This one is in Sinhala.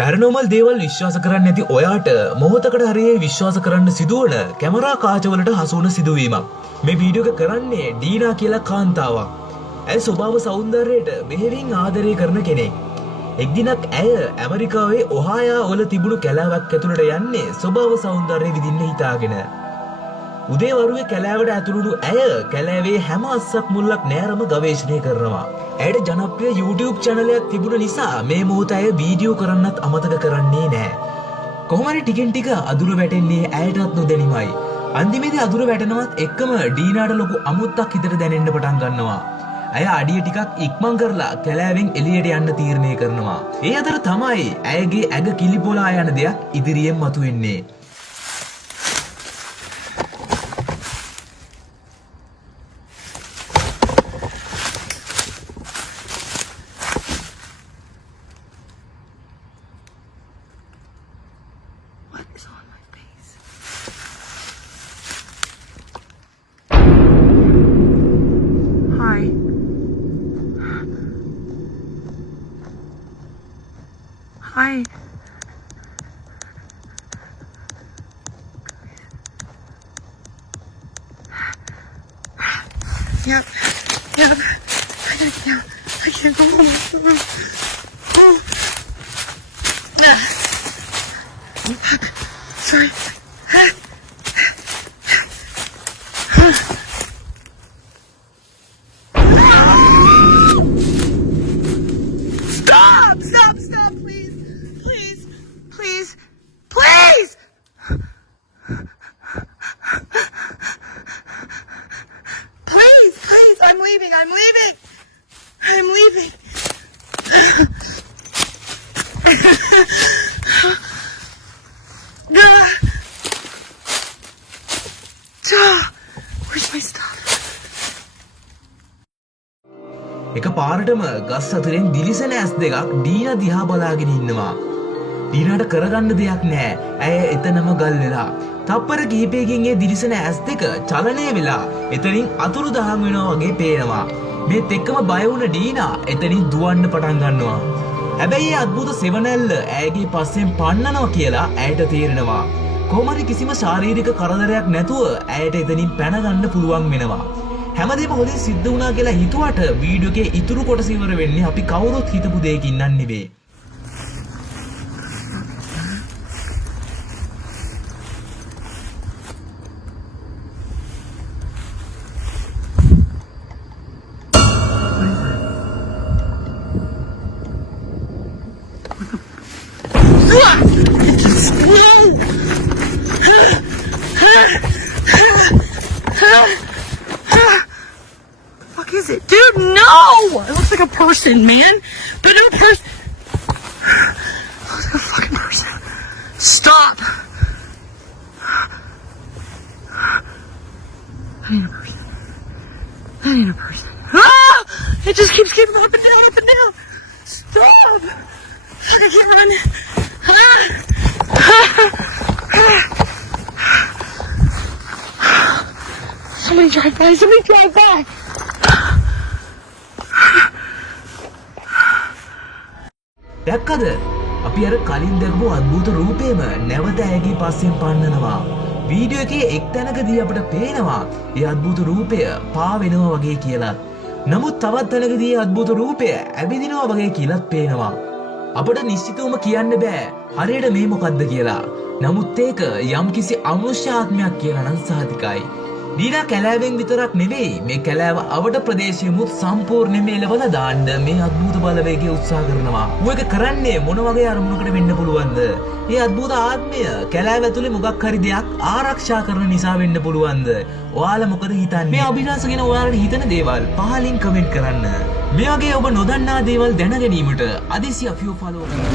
පැරනෝමල් දේවල් විශ්වාස කරන්නේ නැති ඔයාට මොහොතකට හරි විශ්වාස කරන්න සිදුවන කැමරා කාචවලට හසු වුණ සිදුවීමක්. මේ වීඩියෝ එක කරන්නේ ඩීනා කියලා කාන්තාවක්. ඇය ස්වභාව සෞන්දර්යයට මෙහෙවින් ආදරය කරන කෙනෙක්. එක් දිනක් ඇය ඇමරිකාවේ ඔහායා වල තිබුණු කැලෑවක් ඇතුළට යන්නේ ස්වභාව සෞන්දර්යය විඳින්න හිතාගෙන. උදේ වරුවේ කැලෑවට ඇතුළුණු ඇය කැලෑවේ හැම අස්සක් මුල්ලක් නෑරම ගවේෂණය කරනවා. ඇයට ජනප්‍රිය YouTube channel එකක් තිබුණ නිසා මේ මොහොත ඇය වීඩියෝ කරන්නත් අමතක කරන්නේ නෑ. කොහොම හරි ටිකෙන් ටික අඳුර වැටෙන්නේ ඇයටත් නොදැනීමයි. අන්තිමේදී අඳුර වැටෙනවත් එක්කම ඩීනාට ලොකු අමුත්තක් හිතට දැනෙන්න පටන් ගන්නවා. ඇය අඩිය ටිකක් ඉක්මන් කරලා කැලෑවෙන් එළියට යන්න තීරණය කරනවා. ඒ අතර තමයි ඇයගේ ඇඟ කිලිපොලා යන දෙයක් ඉදිරියෙන් මතුවෙන්නේ. Hi. Yep. I can't go home. Oh. Sorry. Stop, please. Please, I'm leaving. Where's my stuff? එක පාරටම ගස් අතරින් දිලිසෙන ඇස් දෙකක් ඩීනා දිහා බලාගෙන ඉන්නවා. ඩීනාට කරගන්න දෙයක් නෑ. ඇය එතනම ගල් වෙලා. තප්පර කිහිපයකින් ඒ දිලිසෙන ඇස් දෙක චලනය වෙලා එතනින් අතුරුදහන් වෙනවා වගේ පේනවා. මේත් එක්කම බය වුණ ඩීනා එතනින් දුවන්න පටන් ගන්නවා. හැබැයි ඒ අద్భుත සෙවණැල්ල ඇයගේ පස්සෙන් පන්නනවා කියලා ඇයට තේරෙනවා. කොහොම හරි කිසිම ශාරීරික කරදරයක් නැතුව ඇයට එතනින් පැන ගන්න පුළුවන් වෙනවා. හැමදේම හොඳින් සිද්ධ වුණා කියලා හිතුවට වීඩියෝ එකේ ඉතුරු කොටස ඉවර වෙන්නේ අපි කවුරුත් හිතපු දෙයකින් නන් නෙවෙයි. Fuck is it? Dude, no! It looks like a person, man. But no person. It looks like a fucking person. Stop! That ain't a person. Ah! It just keeps getting up and down. Stop! Fuck, I can't run. Somebody drive by. දැක්කද? අපි අර කලින් දැකපු අద్భుත රූපේම නැවත ඇයගේ පස්සෙන් පන්නනවා. වීඩියෝ එකේ එක් තැනකදී අපිට පේනවා ඒ අద్భుත රූපය පා වෙනවා වගේ කියලා. නමුත් තවත් තැනකදී අద్భుත රූපය ඇවිදිනවා වගේ කියලාත් පේනවා. අපිට නිශ්චිතවම කියන්න බෑ හරියට මේ මොකද්ද කියලා. නමුත් ඒක යම්කිසි අමනුෂ්‍ය ආත්මයක් කියලා නම් සහතිකයි. ඩීනා කැලෑවෙන් විතරක් නෙවෙයි මේ කැලෑව අවට ප්‍රදේශෙමුත් සම්පූර්ණයෙන්ම එලවලා දාන්න මේ අద్భుත බලවේගය උත්සාහ කරනවා. ඌ ඒක කරන්නේ මොන වගේ අරමුණකට වෙන්න පුළුවන්ද? මේ අద్భుත ආත්මය කැලෑව ඇතුලේ මොකක් හරි දෙයක් ආරක්ෂා කරන නිසා වෙන්න පුළුවන්ද? ඔයාලා මොකද හිතන්නේ? මේ අභිලාෂ ගැන ඔයාලට හිතන දේවල් පහලින් කමෙන්ට් කරන්න. මේ වගේ ඔබ නොදන්නා දේවල් දැන ගැනීමට අදිසි අපිව ෆලෝ කරන්න.